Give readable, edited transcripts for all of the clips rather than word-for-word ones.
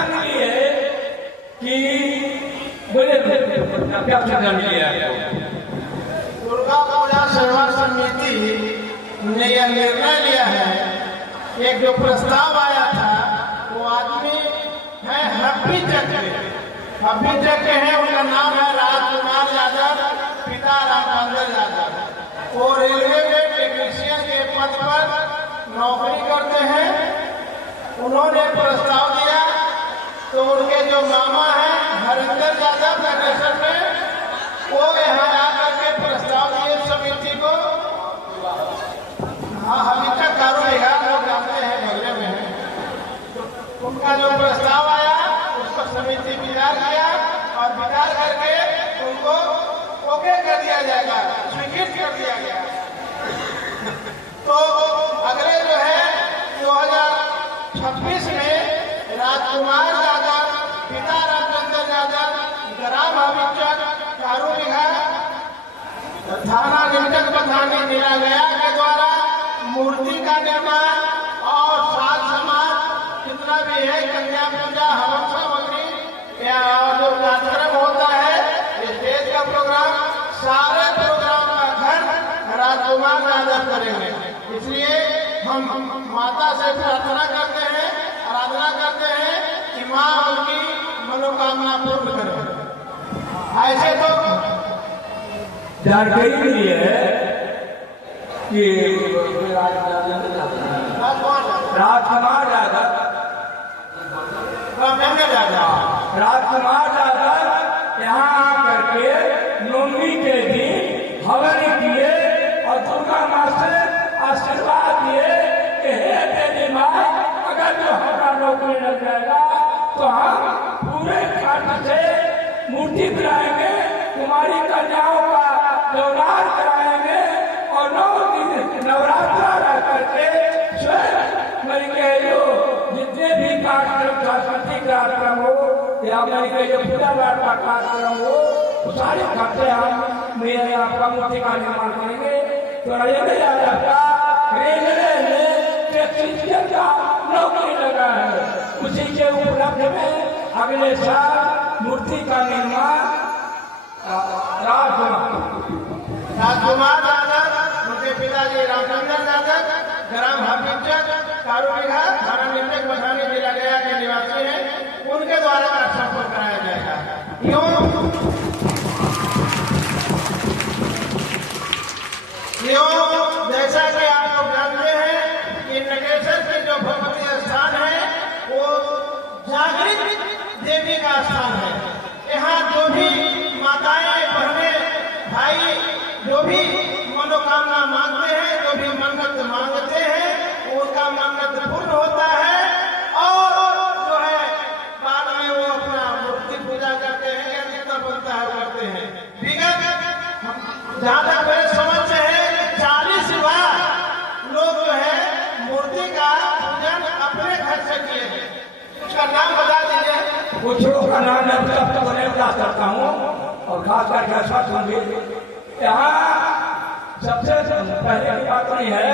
सिद्धांत ये है कि बोले क्या सिद्धांत लिया है? दुर्गा पूजा सेवा समिति ने यह निर्णय लिया है। एक जो प्रस्ताव आया था वो आदमी है हब्बी चक्र है, उनका नाम है राजकुमार यादव, पिता रामचंद्र यादव। वो रेलवे में टेक्नीशियन के पद पर नौकरी करते हैं। उन्होंने प्रस्ताव दिया तो उनके जो मामा हैं हरिंदर यादव नरेश्वर में, वो यहाँ आकर के प्रस्ताव दिए समिति को। हाँ, अभी तक कारो लोग जानते हैं, बगले में है। तो उनका जो प्रस्ताव आया उसको समिति विचार किया और विचार करके उनको ओके कर दिया जाएगा, स्वीकृत कर दिया गया। तो अगले जो है 2026 में राजकुमार यादव, पिता रामचंद्र यादव, ग्राम अभिचक कारू बिघा, थाना निमचक बथानी जिला गया के द्वारा मूर्ति का निर्माण और साज समाज जितना भी है, कन्या पूजा, हवन सामग्री या जो कार्यक्रम होता है, स्टेज का प्रोग्राम, सारे प्रोग्राम का खर्च राजकुमार यादव करेंगे। इसलिए हम माता से प्रार्थना करते हैं, आराधना करते हैं कि माँ उनकी मनोकामना पूर्ण करे। ऐसे तो जानकारी मिली है कि राजकुमार यादव यहाँ आकर के नवमी के दिन हवन किए और दुर्गा माँ से आशीर्वाद दिए कि हे देवी माँ, अगर जो हमारा नौकरी लग जाएगा तो हम पूरे खर्च से मूर्ति बनाएंगे, तुम्हारी कन्याओं का नवरात्र कराएंगे और 9 दिन नवरात्रा रह करके स्वयं मरी के जो जितने भी कार्यक्रम, सांस्कृतिक कार्यक्रम हो या मरी के जो पूजा पाठ का कार्यक्रम हो, तो सारे खर्चे हम मेरे आपका मूर्ति का निर्माण करेंगे। तो रेलवे में का नौकरी लगा है, उसी के उपलक्ष्य में अगले साल मूर्ति का निर्माण राजकुमार यादव, उनके पिताजी रामचंद्र यादव, ग्राम हरबिचक कारू बिघा, थाना निमचक बथानी जिला गया के निवासी हैं, उनके द्वारा संपर्क कराया जाएगा। जैसा कि आप लोग जानते हैं कि नगेश्वर की जो भगवती स्थान है वो जागृत देवी का स्थान है। यहाँ जो भी माताएं, बहनें, भाई जो भी मनोकामना मांगते हैं, जो भी मन्नत मांगते हैं, उनका मन्नत पूर्ण होता है और जो है बाद में वो अपना मूर्ति पूजा करते हैं या जितना बनता है करते हैं। विगत जहाँ तक मेरे समझ से है 40 बार लोग जो है मूर्ति का पूजन अपने घर से किए हैं। उसका नाम बता दीजिए। कुछ लोगों का नाम मैं बता सकता हूँ और खास करके ऐसा सुनिए, यहाँ सबसे पहले की बात नहीं है,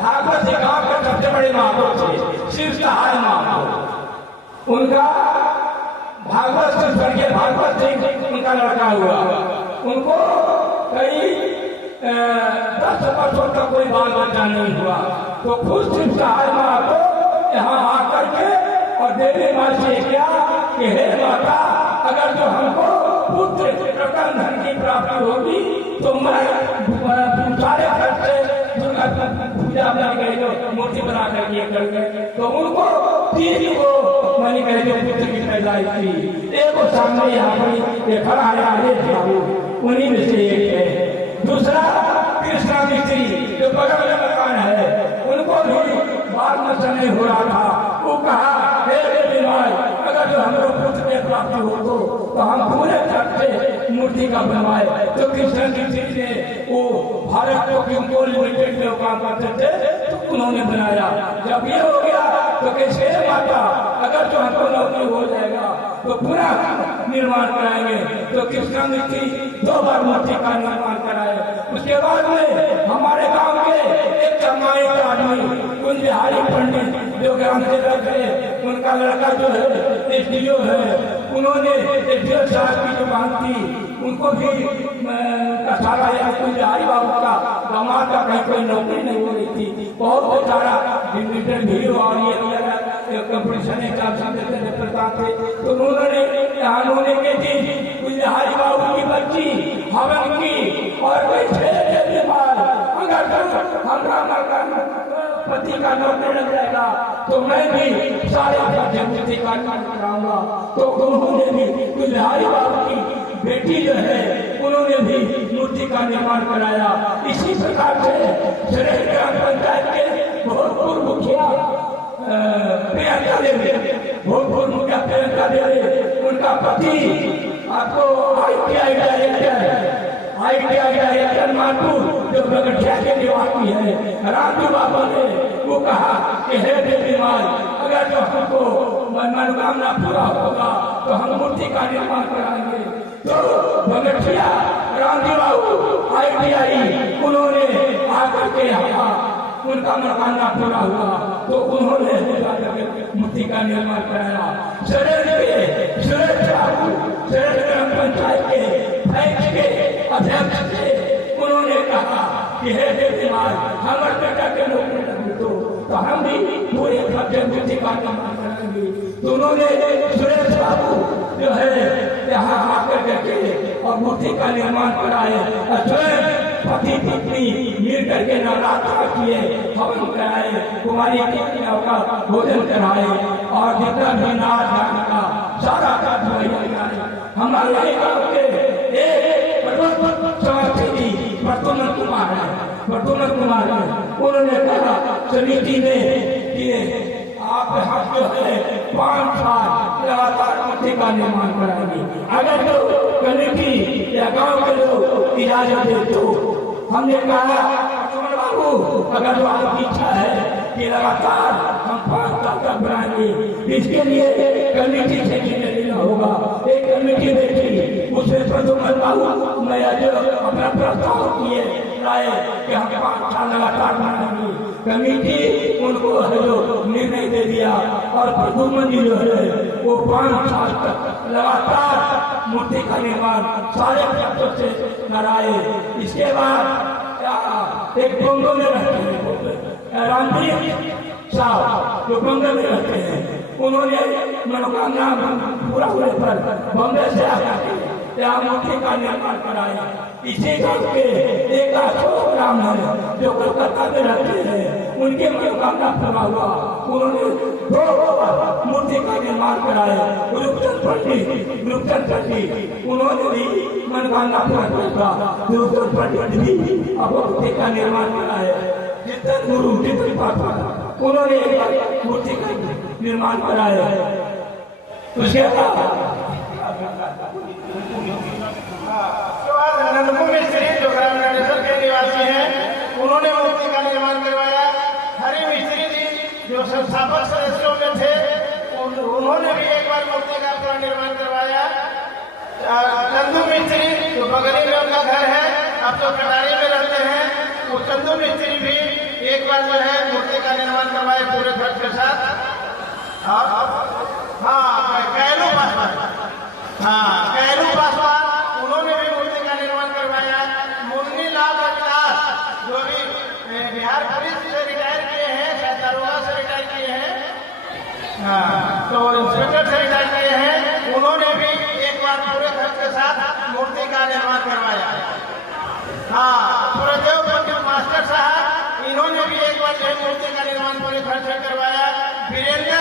भागवत गांव के सबसे बड़े महापुर थे शिव सहाय महापुर। उनका भागवत से स्वर्गीय भागवत सिंह उनका लड़का हुआ। उनको कई 10 वर्षों तक कोई बाल बच्चा नहीं हुआ, तो खुद शिव सहाय महापुर यहाँ आकर के और देवी माँ से क्या कि हे माता, अगर जो हमको पुत्र रतन धन की प्राप्ति होगी तो मैं सारे खर्चे दुर्गा पूजा बन गई जो मूर्ति बना कर ये करके, तो उनको 3 को मैंने कहे जो पुत्र की पैदाइश थी। एक सामने यहाँ पर खड़ा है, उन्हीं में से एक है। दूसरा कृष्णा मिस्त्री जो बगल में मकान है, उनको भी बाल बच्चा नहीं हो रहा था। वो कहा हे देवी माँ, अगर जो हम लोग पुत्र में प्राप्ति हो तो हम पूरे खर्चे मूर्ति का बनवाए। तो कृष्ण मिस्त्री ने वो भारत को क्यों लिमिटेड में काम करते थे तो उन्होंने बनाया। जब ये हो गया तो कैसे माता, अगर जो हमको नौकरी हो जाएगा तो पूरा निर्माण कराएंगे। तो कृष्ण मिस्त्री 2 बार मूर्ति का निर्माण कराए। उसके बाद में हमारे गांव के एक चरमाई का आदमी कुंज बिहारी पंडित जो ग्राम सेवक है, उनका लड़का जो है एसडीओ है, उन्होंने एसडीओ साहब की जो बात थी उनको भी कसारा या कोई बिहारी बाबू का दामाद का कहीं कोई नौकरी नहीं हो रही थी, बहुत बेचारा डिमिटर भी और ये कंपटीशन एग्जाम देते प्रकार थे। तो उन्होंने उन्होंने के दिन कोई बिहारी बाबू की बच्ची हवन की और कोई बीमार अगर हमारा पति का नौकरी लग जाएगा तो मैं भी सारे जगती का काम कराऊंगा। तो उन्होंने भी कोई बिहारी बाबू की बेटी जो है उन्होंने भी मूर्ति का निर्माण कराया। इसी प्रकार से शहर ग्राम पंचायत के भोजपुर मुखिया प्रियंका देवी, भोजपुर मुखिया प्रियंका देवी, उनका पति आपको ITI डायरेक्टर मानपुर जो बगठिया के निवासी है राजू बाबा ने वो कहा कि हे देवी माई, अगर जो हमको मनोकामना पूरा होगा तो हम मूर्ति का निर्माण कराएंगे। तो बगठिया राजू बाबू ITI उन्होंने आकर के यहाँ उनका मनोकामना पूरा हुआ तो उन्होंने मूर्ति का निर्माण कराया। शहर के सुरेश बाबू शहर ग्राम पंचायत के फैक्स के अध्यक्ष थे, उन्होंने कहा कि हे देवी माई, हमारे बेटा के नौकरी लगी तो हम भी पूरे खर्चे मूर्ति का निर्माण करेंगे। तो उन्होंने सुरेश बाबू जो है यहाँ आकर के और मूर्ति का निर्माण कराए, स्वयं पति पत्नी मिल करके नवरात्रा किए, हवन कराए, कुमारी कन्याओं का भोजन कराए और जितना भी नाच गान का सारा कार्य कराए। हमारे गाँव के एक समाजसेवी प्रद्युम्न कुमार है, उन्होंने कहा समिति ने कि आप यहाँ जो है 5 साल लगातार मूर्ति का निर्माण कराएंगे। अगर जो कमेटी या गांव के लोग इजाजत दे तो हमने कहा बाबू, अगर जो आपकी इच्छा है कि लगातार हम 5 साल तक बनाएंगे, इसके लिए कमेटी से निर्णय लेना होगा। एक कमेटी बैठी, उसमें प्रद्युम्न बाबू मैं जो अपना प्रस्ताव किए लाए कि हम 5 साल लगातार बनाएंगे। कमेटी उनको है जो निर्णय दे दिया और प्रद्युम्न जी जो है वो 5 साल तक लगातार मूर्ति का निर्माण सारे खर्चों से कराए। इसके बाद एक बंगलो में रहते हैं रामदीप साहब जो बंगलो में रहते हैं, उन्होंने मनोकामना पूरा होने पर बॉम्बे से आकर यहाँ मूर्ति का निर्माण कराया। इसी गाँव के एक अशोक राम है जो कलकत्ता में रहते हैं, उनके मनोकामना पूरा हुआ, उन्होंने 2 मूर्ति का निर्माण कराया। रूपचंद पंडित उन्होंने भी मनोकामना पूरा किया, रूपचंद पंडित भी अब मूर्ति का निर्माण कराया। जितन गुरु जितन पापा उन्होंने एक मूर्ति का निर्माण कराया। उसके बाद नंदपुर मिस्त्री जो ग्राम नंदेश्वर के निवासी हैं, उन्होंने मूर्ति का निर्माण करवाया। हरि मिस्त्री जी जो संस्थापक सदस्यों में थे, उन्होंने भी एक बार मूर्ति का पूरा निर्माण करवाया। चंदू मिस्त्री जो बगली में उनका घर है, अब तो कटारी में रहते हैं, वो चंदू मिस्त्री भी एक बार जो है मूर्ति का निर्माण करवाए पूरे खर्च के साथ। कैलू पासवान उन्होंने भी मूर्ति का निर्माण करवाया। मुन्नी लाल रविदास जो भी बिहार पुलिस से रिटायर किए हैं, शायद दरोगा से रिटायर किए हैं, तो इंस्पेक्टर से रिटायर किए हैं, उन्होंने भी एक बार पूरे खर्च के साथ मूर्ति का निर्माण करवाया। सूरजदेव पंडित मास्टर साहब, इन्होंने भी एक बार जो मूर्ति का निर्माण पूरे खर्च से करवाया। वीरेंद्र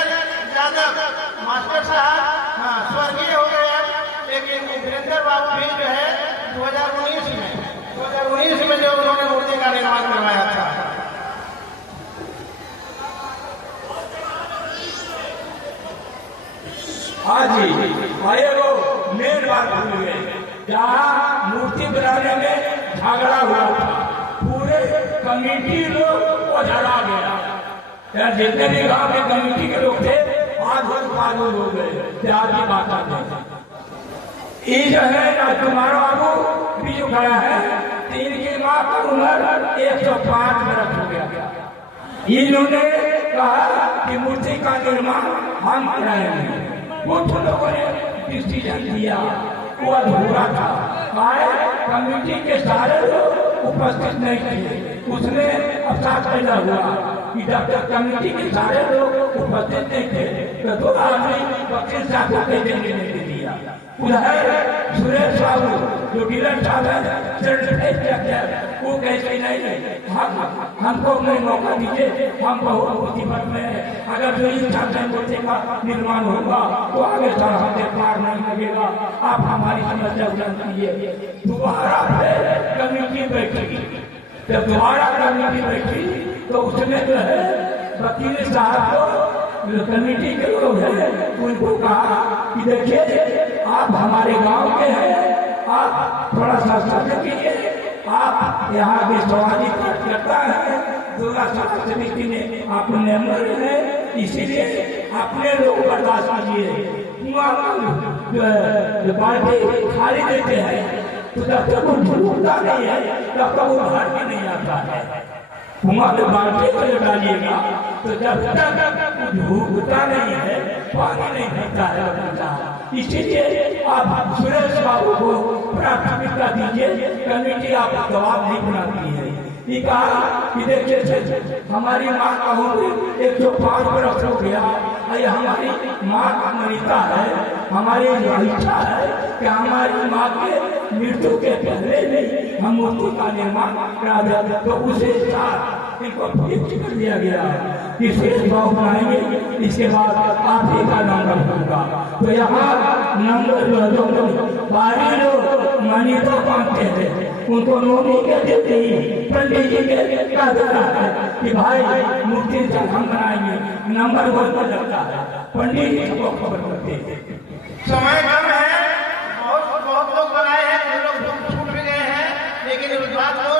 यादव मास्टर साहब स्वर्गीय हो गए, लेकिन वीरेंद्र बाबू भी जो है 2019 में जो उन्होंने मूर्ति का निर्माण करवाया था। हाँ जी, भाई वो मेन बात भूल गए, जहाँ मूर्ति बनाने में झगड़ा हुआ था, पूरे कमेटी लोग को झगड़ा गया। जितने भी गांव के कमेटी के लोग थे आज हो गए। आज की बात आते ये जो है राजकुमार बाबू भी जो खड़ा है, इनकी माँ का उम्र 105 वर्ष हो गया। इन्होंने कहा कि मूर्ति का निर्माण हम कराएंगे। कुछ लोगों ने डिसीजन दिया वो अधूरा था। आए कमेटी के सारे लोग उपस्थित नहीं थे, उसमें अवसाद पैदा हुआ कि जब तक कमेटी के सारे लोग उपस्थित नहीं थे तो दो आदमी वकील साहब को कैसे लेने के दिया। उधर सुरेश बाबू जो डीलर साहब है सर्टिफिकेट किया गया, वो कैसे नहीं हमको नहीं मौका दीजिए, हम बहुत मुसीबत में है, अगर जो इस मोर्चे का निर्माण होगा तो आगे चल हमें पार नहीं लगेगा, आप हमारी समस्या उल्लेख कीजिए। दोबारा फिर कमेटी बैठी, जब दोबारा कमेटी बैठी तो उसमें जो है वकील साहब को जो कमेटी के लोग हैं उनको कहा कि देखिए आप हमारे गांव के हैं, आप थोड़ा सा सत्य कीजिए, आप यहाँ के समाजी कार्यकर्ता है, दुर्गा समाज समिति ने आपको मेंबर है, इसीलिए अपने लोग बर्दाश्त कीजिए। जो पार्टी खाली देते हैं तो जब तक वो झूठता नहीं है तब तक वो घर में नहीं आता है। हमारे बाल्टी को जब डालिएगा तो जब तक झूठता नहीं है पानी नहीं भरता है। इसीलिए आप सुरेश बाबू को प्राथमिकता दीजिए, कमेटी आपको जवाब नहीं बनाती है। ये कहा कि देखिए हमारी माँ का उम्र 105 वर्ष हो गया, ये हमारी माँ का मनीता है, हमारी इच्छा है कि हमारी माँ के मृत्यु के पहले भी हम मूर्ति का निर्माण करा दिया, तो उसे साथ इनको फिक्स कर दिया गया कि शेष भाव बनाएंगे, इसके बाद आप ही का नंबर होगा। तो यहाँ नंबर जो बाहरी लोग मान्यता मांगते हैं उनको नोनी के देते ही पंडित जी के कह देता है कि भाई मूर्ति से हम बनाएंगे, नंबर वन पर लगता है, पंडित जी को खबर करते हैं। समय कम है, बहुत लोग बनाए हैं, लोग छूट भी गए हैं, लेकिन इस बात को